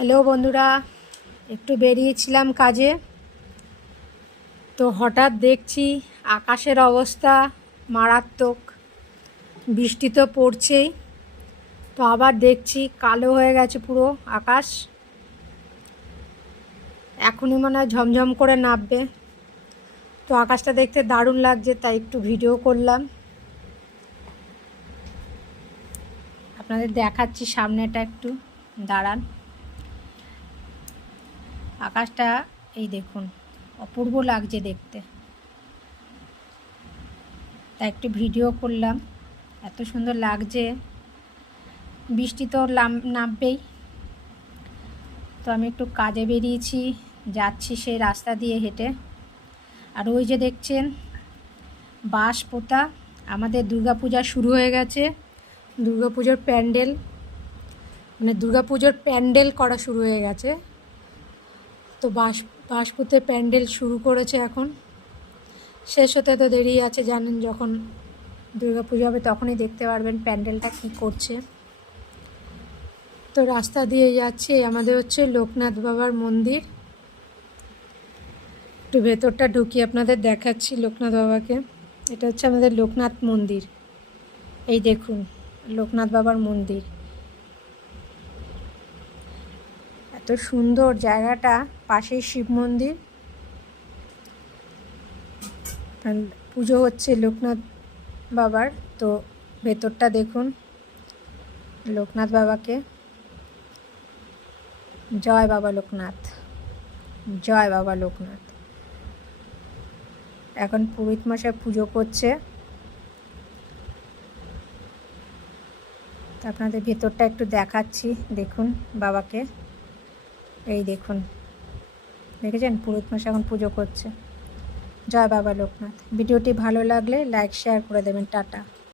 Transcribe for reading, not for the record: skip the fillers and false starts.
Hello বন্ধুরা, একটু বেরিয়েছিলাম কাজে। তো হঠাৎ দেখছি আকাশের অবস্থা মারাত্মক। বৃষ্টি তো পড়ছেই, তো আবার দেখছি কালো হয়ে গেছে পুরো আকাশ। এখনই মনে হয় ঝমঝম করে নামবে। তো আকাশটা দেখতে দারুণ লাগছে, তাই একটু ভিডিও করলাম, আপনাদের দেখাচ্ছি। সামনেটা একটু দাঁড়ান। আকাশটা এই দেখুন, অপূর্ব লাগছে দেখতে, তাই একটু ভিডিও করলাম। এত সুন্দর লাগছে। বৃষ্টি তো নামবেই। তো আমি একটু কাজে বেরিয়েছি, যাচ্ছি সেই রাস্তা দিয়ে হেঁটে। আর ওই যে দেখছেন বাঁশ পোতা, আমাদের দুর্গাপূজা শুরু হয়ে গেছে। দুর্গাপুজোর প্যান্ডেল, মানে দুর্গাপুজোর প্যান্ডেল করা শুরু হয়ে গেছে। তো বাঁশ পুঁতে প্যান্ডেল শুরু করেছে, এখন শেষ হতে তো দেরি আছে। জানেন, যখন দুর্গাপুজো হবে তখনই দেখতে পারবেন প্যান্ডেলটা কী করছে। তো রাস্তা দিয়ে যাচ্ছি, আমাদের হচ্ছে লোকনাথ বাবার মন্দির। একটু ভেতরটা ঢুকিয়ে আপনাদের দেখাচ্ছি লোকনাথ বাবাকে। এটা হচ্ছে আমাদের লোকনাথ মন্দির। এই দেখুন লোকনাথ বাবার মন্দির, এত সুন্দর জায়গাটা। পাশেই শিব মন্দির, পুজো হচ্ছে লোকনাথ বাবার। তো ভেতরটা দেখুন লোকনাথ বাবাকে। জয় বাবা লোকনাথ, জয় বাবা লোকনাথ। এখন পুরোহিত মশাই পুজো করছে। তো আপনাদের ভেতরটা একটু দেখাচ্ছি, দেখুন বাবাকে। এই দেখুন, দেখেছেন পুরোহিত মশাই এখন পুজো করছে। জয় বাবা লোকনাথ। ভিডিওটি ভালো লাগলে লাইক শেয়ার করে দেবেন। টাটা।